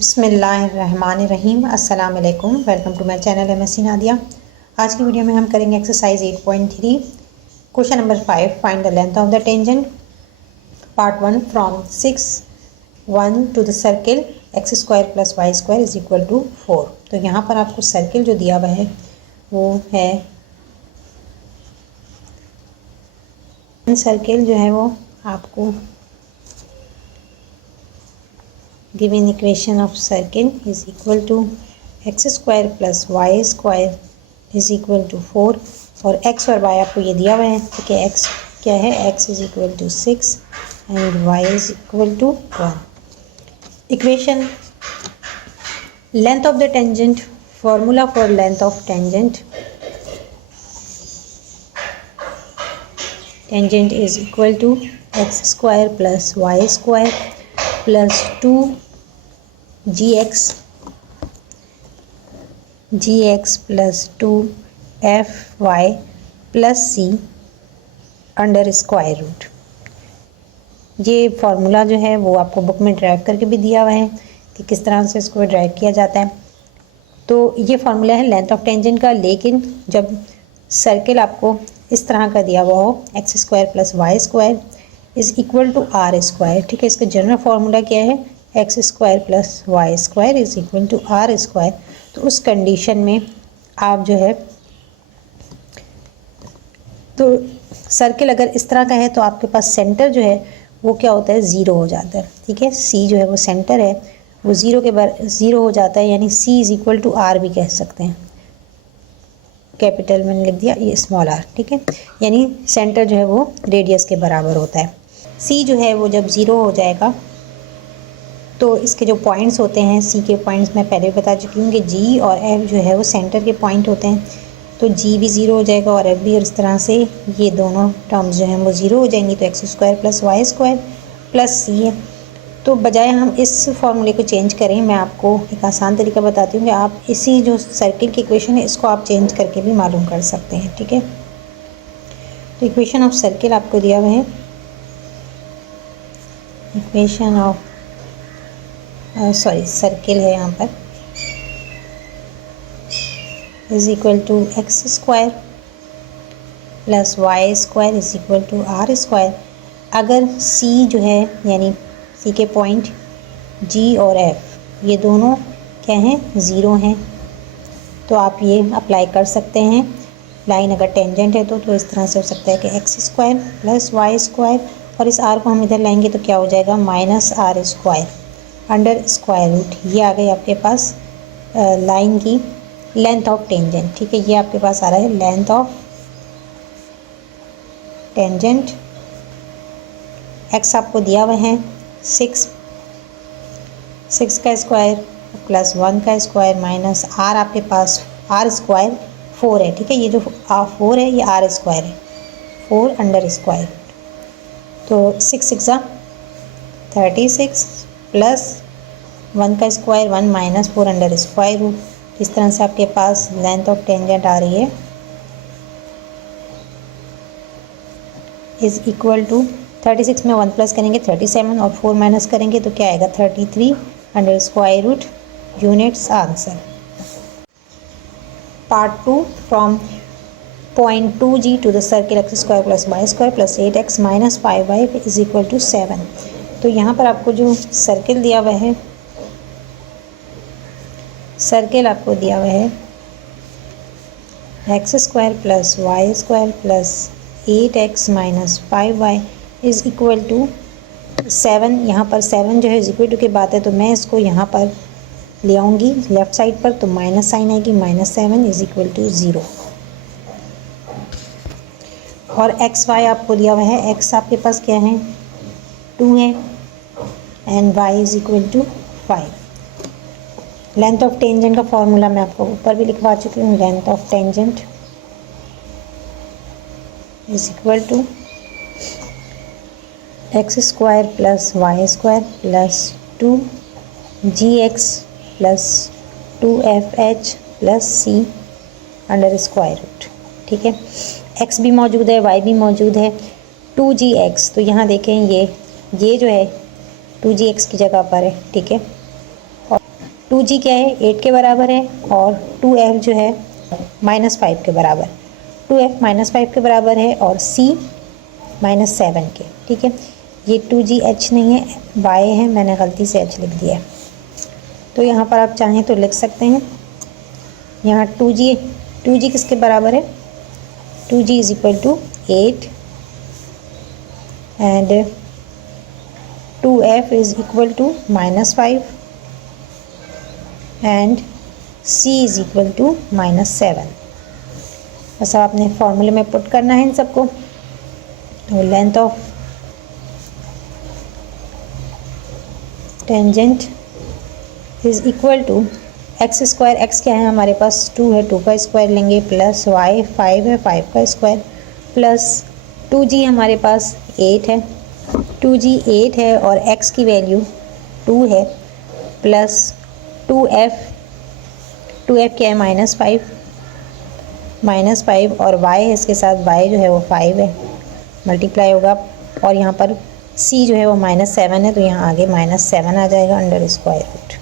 बिस्मिल्लाहिर्रहमानिर्रहीम। अस्सलाम वालेकुम। Welcome to my channel MSc Nadia. आज की वीडियो में हम करेंगे exercise 8.3 question number 5 find the length of the tangent part 1 from 6 1 to the circle x square plus y square is equal to 4। तो यहाँ पर आपको सर्किल जो दिया हुआ है वो है सर्किल जो है वो आपको given equation of circle is equal to x square plus y square is equal to 4 और x और y आपको ये दिया हुआ है कि x क्या है, x is equal to 6 and y is equal to 1। equation length of the tangent, formula for length of tangent is equal to x square plus y square plus 2gx plus 2fy plus c under square root. ये formula जो है वो आपको book में drive करके भी दिया हुआ है कि किस तरह से इसको ड्राइव किया जाता है। तो ये फार्मूला है लेंथ ऑफ टेंजेंट का, लेकिन जब सर्किल आपको इस तरह का दिया हुआ हो x square plus y square is equal to r square, ठीक है। इसका जनरल फार्मूला क्या है, x square plus y square is equal to r square. तो उस कंडीशन में आप जो है तो सर्किल अगर इस तरह का है तो आपके पास सेंटर जो है वो क्या होता है, ज़ीरो हो जाता है, ठीक है। सी जो है वो सेंटर है वो ज़ीरो हो जाता है, यानी सी इज़ इक्वल टू आर भी कह सकते हैं। कैपिटल मैंने लिख दिया, ये स्मॉल आर, ठीक है। यानी सेंटर जो है वो रेडियस के बराबर होता है। सी जो है वो जब ज़ीरो हो जाएगा तो इसके जो पॉइंट्स होते हैं, सी के पॉइंट्स मैं पहले बता चुकी हूँ कि जी और एफ जो है वो सेंटर के पॉइंट होते हैं। तो जी भी ज़ीरो हो जाएगा और एफ भी, और इस तरह से ये दोनों टर्म्स जो हैं वो ज़ीरो हो जाएंगी। तो x square plus y square plus C है। तो बजाय हम इस फॉर्मूले को चेंज करें, मैं आपको एक आसान तरीका बताती हूँ कि आप इसी जो सर्किल की इक्वेशन है इसको आप चेंज करके भी मालूम कर सकते हैं, ठीक है। तो इक्वेशन ऑफ सर्किल आपको दिया हुआ है, इक्वेशन ऑफ सर्किल है यहाँ पर is equal to x square plus y square is equal to r square. अगर सी जो है यानी सी के पॉइंट जी और एफ ये दोनों क्या हैं, ज़ीरो हैं, तो आप ये अप्लाई कर सकते हैं। लाइन अगर टेंजेंट है तो इस तरह से हो सकता है कि x square plus y square और इस आर को हम इधर लाएंगे तो क्या हो जाएगा, minus r square under square root. ये आ गई आपके पास लाइन की लेंथ ऑफ टेंजेंट, ठीक है। ये आपके पास आ रहा है लेंथ ऑफ टेंजेंट। एक्स आपको दिया हुआ है 6 का स्क्वायर प्लस 1 का स्क्वायर माइनस आर, आपके पास आर स्क्वायर 4 है, ठीक है। ये जो 4 है ये आर स्क्वायर है, 4 अंडर स्क्वायर। तो 6 6 36 प्लस 1 का square 1 minus 4 under square root. इस तरह से आपके पास लेंथ ऑफ टेंजेंट आ रही है इज़ इक्वल टू 36 में 1 प्लस करेंगे 37 और 4 माइनस करेंगे तो क्या आएगा, 33 under square root units answer. Part 2 from point 2G to the circle x square plus y square plus 8x minus 5y is equal to 7। तो यहाँ पर आपको जो सर्किल दिया हुआ है, सर्किल आपको दिया हुआ है x square plus y square plus 8x minus 5y is equal to 7। यहाँ पर 7 जो है इज इक्वल टू की बात है तो मैं इसको यहाँ पर ले आऊँगी लेफ़्ट साइड पर, तो माइनस साइन आएगी, -7 इज इक्वल टू 0। और एक्स वाई आपको दिया हुआ है, एक्स आपके पास क्या है 2 है and y is equal to 5। Length of tangent का फॉर्मूला मैं आपको ऊपर भी लिखवा चुकी हूँ। Length of tangent is equal to x square plus y square plus 2gx plus 2fh plus c under square root, ठीक है। x भी मौजूद है, y भी मौजूद है, 2gx। तो यहाँ देखें ये जो है 2gx की जगह पर है, ठीक है। 2g क्या है 8 के बराबर है और 2f जो है -5 के बराबर, 2f -5 के बराबर है और c -7 के। ठीक है, ये 2g h नहीं है y है, मैंने गलती से h लिख दिया है। तो यहाँ पर आप चाहें तो लिख सकते हैं, यहाँ 2g किसके बराबर है, 2g is equal to 8 and 2f is equal to -5 and c is equal to -7। बस आपने फॉर्मूले में पुट करना है इन सबको। तो length of tangent is equal to x square, x क्या है हमारे पास 2 है, 2 का स्क्वायर लेंगे, प्लस वाई 5 है, 5 का स्क्वायर, प्लस 2g हमारे पास 8 है, 2g 8 है और x की वैल्यू 2 है, प्लस 2f क्या है -5 और y है इसके साथ, y जो है वो 5 है, मल्टीप्लाई होगा और यहाँ पर c जो है वो -7 है, तो यहाँ आगे -7 आ जाएगा अंडर स्क्वायर रूट।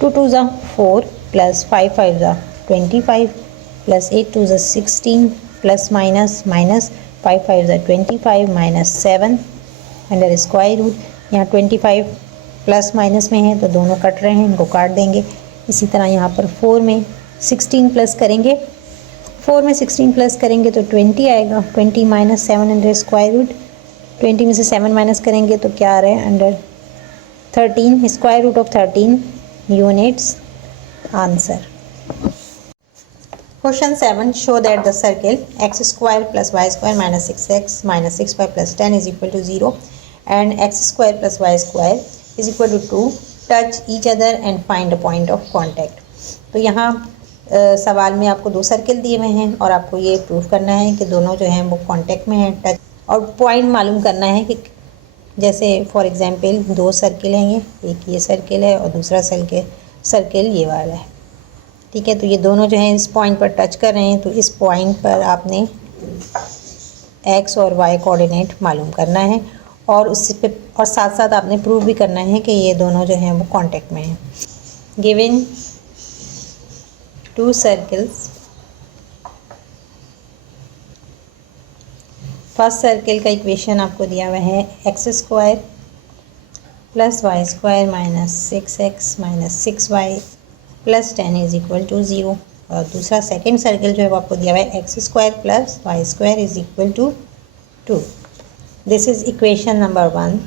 2 2 ज़ा 4 प्लस 5 5 ज़ा 25 प्लस 8 2 ज़ा 16 प्लस माइनस 5 5 ज़ा 25 -7 अंडर स्क्वायर रूट। यहाँ 25 प्लस माइनस में है तो दोनों कट रहे हैं, इनको काट देंगे। इसी तरह यहाँ पर 4 में 16 प्लस करेंगे, 4 में 16 प्लस करेंगे तो 20 आएगा, 20 -7 अंडर स्क्वायर रूट, 20 में से 7 माइनस करेंगे तो क्या आ रहा है under 13, square root of 13 units answer. Question 7, show that the circle x square plus y square minus 6x minus 6y plus 10 is equal to 0 and x square plus y square is equal to 2 touch each other and find the point of contact. तो यहाँ सवाल में आपको 2 circle दिए हुए हैं और आपको ये प्रूव करना है कि दोनों जो हैं वो कॉन्टैक्ट में हैं, टच, और पॉइंट मालूम करना है कि जैसे फॉर एग्जांपल 2 सर्किल हैं, ये एक ये सर्किल है और दूसरा सर्किल ये वाला है। ठीक है, तो ये दोनों जो हैं इस पॉइंट पर टच कर रहे हैं, तो इस पॉइंट पर आपने x और y कोऑर्डिनेट मालूम करना है और उससे पे और साथ साथ आपने प्रूव भी करना है कि ये दोनों जो हैं वो कांटेक्ट में हैं। गिवन 2 सर्कल्स, फर्स्ट सर्किल का इक्वेशन आपको दिया हुआ है x square plus y square minus 6x minus 6y plus 10 is equal to 0, और दूसरा सेकेंड सर्किल जो है वो आपको दिया हुआ है x square plus y square is equal to 2। This is equation number 1।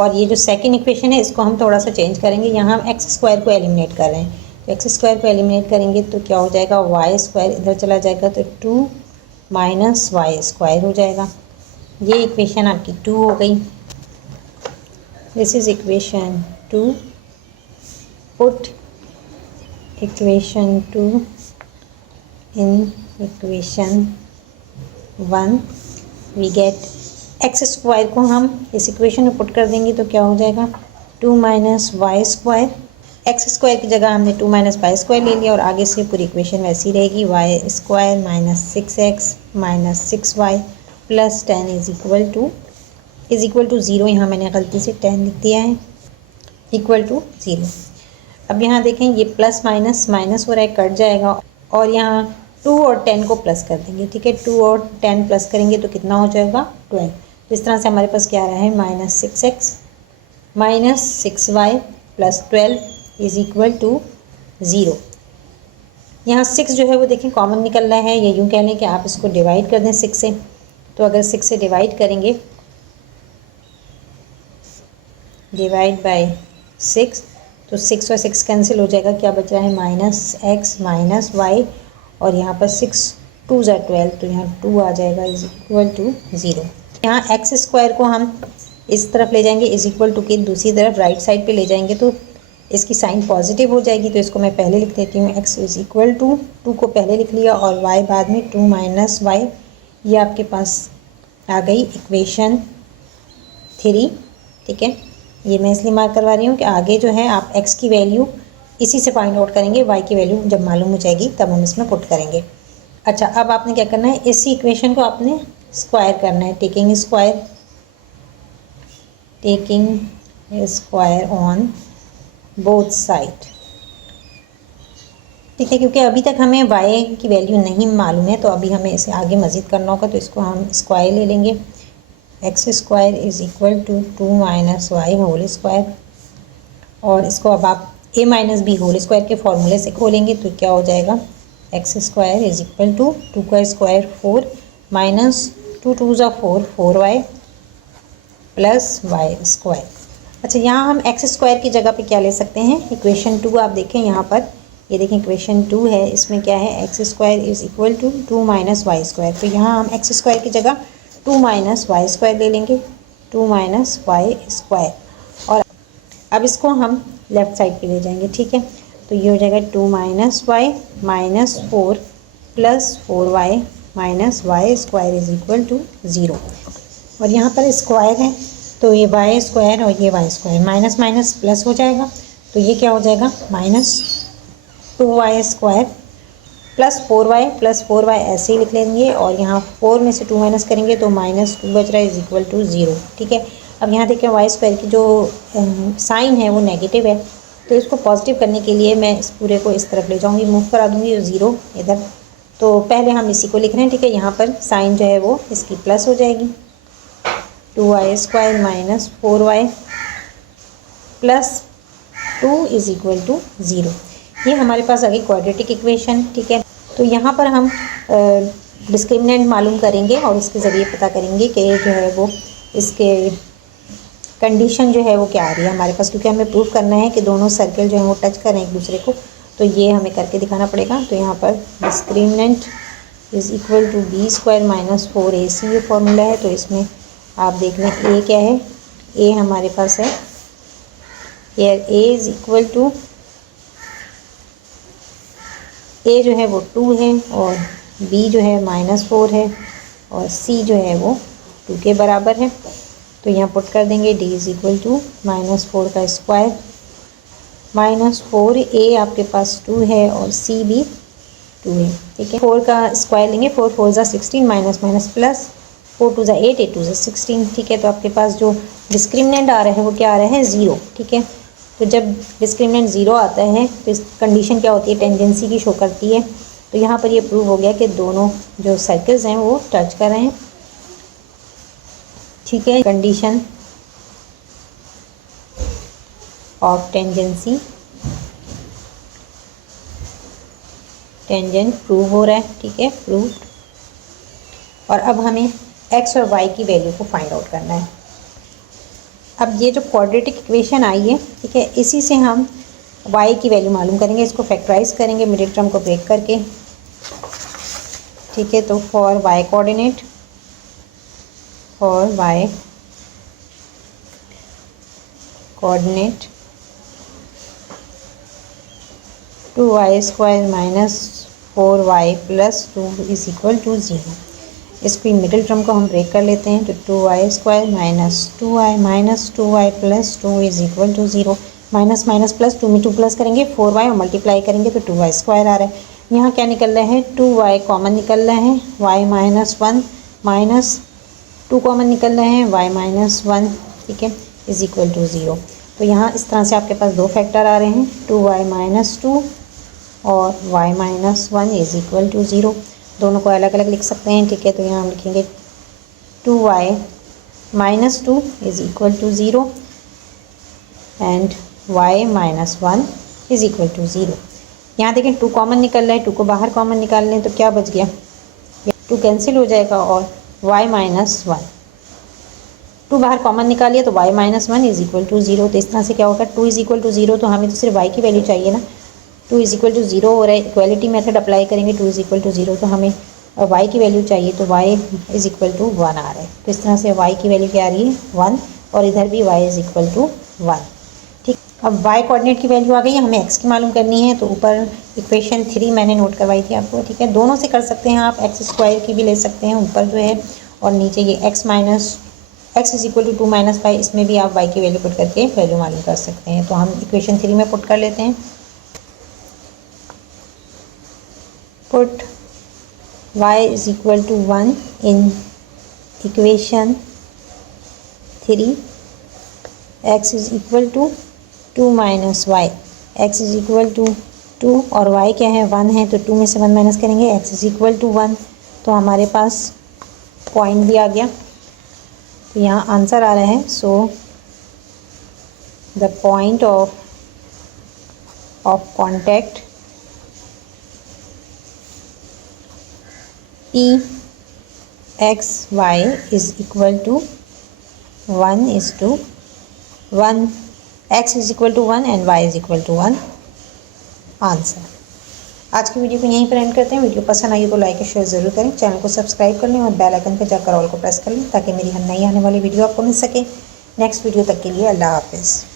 और ये जो सेकेंड इक्वेशन है इसको हम थोड़ा सा चेंज करेंगे, यहाँ हम एक्स स्क्वायर को एलिमिनेट कर रहे हैं, तो एक्स स्क्वायर को एलिमिनेट करेंगे तो क्या हो जाएगा, वाई स्क्वायर इधर चला जाएगा तो 2 माइनस वाई स्क्वायर हो जाएगा। ये इक्वेशन आपकी 2 हो गई। This is equation 2। Put equation 2 in equation 1, we get x square को हम इस इक्वेशन में पुट कर देंगे तो क्या हो जाएगा 2 minus y square, x square की जगह हमने 2 माइनस वाई स्क्वायर ले लिया और आगे से पूरी इक्वेशन वैसी रहेगी, y square minus 6x minus 6y plus 10 is equal to 0। यहाँ मैंने गलती से 10 लिख दिया है, इक्वल टू 0। अब यहाँ देखें ये प्लस माइनस माइनस हो रहा है, कट जाएगा और यहाँ 2 और 10 को प्लस कर देंगे। ठीक है, 2 और 10 प्लस करेंगे तो कितना हो जाएगा 12। तो इस तरह से हमारे पास क्या आ रहा है minus 6x minus 6y plus 12 is equal to 0। यहाँ 6 जो है वो देखें कॉमन निकल रहा है, या यूँ कह लें कि आप इसको डिवाइड कर दें 6 से। तो अगर 6 से डिवाइड करेंगे, डिवाइड बाय 6, तो 6 और 6 कैंसिल हो जाएगा, क्या बच रहा है माइनस x माइनस y और यहाँ पर 6 2 ज़ा 12, तो यहाँ 2 आ जाएगा इज इक्वल टू 0। यहाँ एक्स स्क्वायर को हम इस तरफ ले जाएंगे, इज इक्वल टू के दूसरी तरफ राइट साइड पे ले जाएंगे तो इसकी साइन पॉजिटिव हो जाएगी, तो इसको मैं पहले लिख देती हूँ, x इज इक्वल टू 2 को पहले लिख लिया और y बाद में 2 माइनस वाई। ये आपके पास आ गई इक्वेशन 3। ठीक है, ये मैं इसलिए मार्क करवा रही हूँ कि आगे जो है आप x की वैल्यू इसी से फाइंड आउट करेंगे, y की वैल्यू जब मालूम हो जाएगी तब हम इसमें पुट करेंगे। अच्छा, अब आपने क्या करना है, इसी इक्वेशन को आपने स्क्वायर करना है, taking square on both side. ठीक है, क्योंकि अभी तक हमें y की वैल्यू नहीं मालूम है, तो अभी हमें इसे आगे मज़ीद करना होगा। तो इसको हम स्क्वायर ले लेंगे, x square is equal to 2 minus y whole square. और इसको अब आप a minus b whole square के फॉर्मूले से खोलेंगे तो क्या हो जाएगा, x square is equal to 2 का स्क्वायर 4 माइनस 2 2 ज़ा 4 4y प्लस वाई स्क्वायर। अच्छा, यहाँ हम एक्स स्क्वायर की जगह पे क्या ले सकते हैं, इक्वेशन 2 आप देखें यहाँ पर, ये देखें इक्वेशन 2 है, इसमें क्या है, x square is equal to 2 minus y square. तो यहाँ हम एक्स स्क्वायर की जगह 2 माइनस वाई स्क्वायर ले लेंगे, 2 माइनस वाई स्क्वायर। और अब इसको हम लेफ़्ट साइड पे ले जाएंगे। ठीक है, तो ये हो जाएगा 2 minus y minus 4 plus 4y minus y square is equal to 0। और यहाँ पर स्क्वायर है तो ये वाई स्क्वायर और ये y square minus minus plus हो जाएगा, तो ये क्या हो जाएगा, minus 2y square plus 4y ऐसे ही लिख लेंगे। और यहाँ 4 में से 2 माइनस करेंगे तो माइनस 2 बच रहा है इज़ इक्वल टू 0। ठीक है, अब यहाँ देखिए वाई स्क्वायर की जो साइन है वो नेगेटिव है, तो इसको पॉजिटिव करने के लिए मैं इस पूरे को इस तरफ ले जाऊँगी, मूव करा दूँगी 0 इधर। तो पहले हम इसी को लिख रहे हैं। ठीक है, यहाँ पर साइन जो है वो इसकी प्लस हो जाएगी, 2y square minus 4y plus 2 is equal to 0। ये हमारे पास आ गई क्वाड्रेटिक इक्वेशन। ठीक है, तो यहाँ पर हम डिस्क्रिमिनेंट मालूम करेंगे और उसके ज़रिए पता करेंगे कि जो है वो इसके कंडीशन जो है वो क्या आ रही है हमारे पास, क्योंकि हमें प्रूव करना है कि दोनों सर्कल जो है वो टच करें एक दूसरे को, तो ये हमें करके दिखाना पड़ेगा। तो यहाँ पर discriminant is equal to b square minus 4ac ये फॉर्मूला है। तो इसमें आप देख लें ए क्या है, ए हमारे पास है area is equal to, A जो है वो 2 है और बी जो है माइनस 4 है और सी जो है वो 2 के बराबर है। तो यहाँ पुट कर देंगे D is equal to minus 4 का स्क्वायर माइनस 4, ए आपके पास 2 है और सी भी 2 है। ठीक है, 4 का स्क्वायर लेंगे, 4 4 ज़ा 16 माइनस माइनस प्लस 4 2 ज़ा 8 8 2 ज़ा 16। ठीक है, तो आपके पास जो डिस्क्रिमिनेंट आ रहा है वो क्या आ रहा है, 0। ठीक है, तो जब डिस्क्रिमिनेंट 0 आता है तो इस कंडीशन क्या होती है, टेंजेंसी की शो करती है। तो यहाँ पर ये प्रूव हो गया कि दोनों जो सर्कल्स हैं वो टच कर रहे हैं। ठीक है, condition of tangency, tangent prove हो रहा है। ठीक है, प्रूव। और अब हमें x और y की वैल्यू को फाइंड आउट करना है। अब ये जो क्वाड्रेटिक इक्वेशन आई है, ठीक है, इसी से हम y की वैल्यू मालूम करेंगे, इसको फैक्टराइज करेंगे मिडिल टर्म को ब्रेक करके। ठीक है, तो for y coordinate, for y coordinate 2y square minus 4y plus 2 is equal to 0। इसकी मिडिल टर्म को हम ब्रेक कर लेते हैं, तो 2y square minus 2y minus 2y plus 2 is equal to 0। Minus minus plus 2 में 2 प्लस करेंगे 4y और मल्टीप्लाई करेंगे तो 2y स्क्वायर आ रहा है। यहाँ क्या निकल रहा है, 2y कॉमन निकल रहा है, y माइनस 1 माइनस 2 कॉमन निकल रहे हैं, y माइनस 1। ठीक है, इज़ इक्वल टू 0। तो यहाँ इस तरह से आपके पास दो फैक्टर आ रहे हैं, 2y माइनस 2 और y minus 1 is equal to 0। दोनों को अलग अलग लिख सकते हैं। ठीक है, तो यहाँ हम लिखेंगे 2y minus 2 is equal to 0 and y minus 1 is equal to 0। यहाँ देखें 2 कॉमन निकल रहा है, 2 को बाहर कॉमन निकाल लें तो क्या बच गया, 2 कैंसिल हो जाएगा और y माइनस 1, 2 बाहर कॉमन निकालिए तो y minus 1 is equal to 0। तो इस तरह से क्या होगा, 2 इज़ इक्वल टू 0, तो हमें तो सिर्फ y की वैल्यू चाहिए ना, 2 इज़ इक्वल टू 0 हो रहा है, इक्वालिटी मेथड अप्लाई करेंगे, 2 इज़ इक्वल टू 0, तो हमें y की वैल्यू चाहिए, तो y इज़ इक्वल टू 1 आ रहा है। तो इस तरह से y की वैल्यू क्या आ रही है, 1, और इधर भी y इज़ इक्वल टू 1। ठीक, अब y कोऑर्डिनेट की वैल्यू आ गई, हमें x की मालूम करनी है, तो ऊपर इक्वेशन 3 मैंने नोट करवाई थी आपको। ठीक है, दोनों से कर सकते हैं आप, एक्स स्क्वायर की भी ले सकते हैं ऊपर जो है, और नीचे ये x is equal to 2 minus 5, इसमें भी आप y की वैल्यू पुट करके वैल्यू मालूम कर सकते हैं। तो हम इक्वेशन 3 में पुट कर लेते हैं, put y is equal to 1 in equation 3, x is equal to 2 minus y, x is equal to 2 और वाई क्या है 1 है, तो 2 में से 1 माइनस करेंगे, एक्स इज इक्वल टू 1, तो हमारे पास पॉइंट भी आ गया। तो यहाँ आंसर आ रहा है, so the point of contact P x y is equal to 1:1, x is equal to 1 and y is equal to 1। Answer. आज की वीडियो को यहीं पर एंड करते हैं। वीडियो पसंद आई तो लाइक और शेयर ज़रूर करें, चैनल को सब्सक्राइब कर लें और बेल आइकन पर जाकर ऑल को प्रेस कर लें ताकि मेरी नई आने वाली वीडियो आपको मिल सके। नेक्स्ट वीडियो तक के लिए अल्लाह हाफिज़।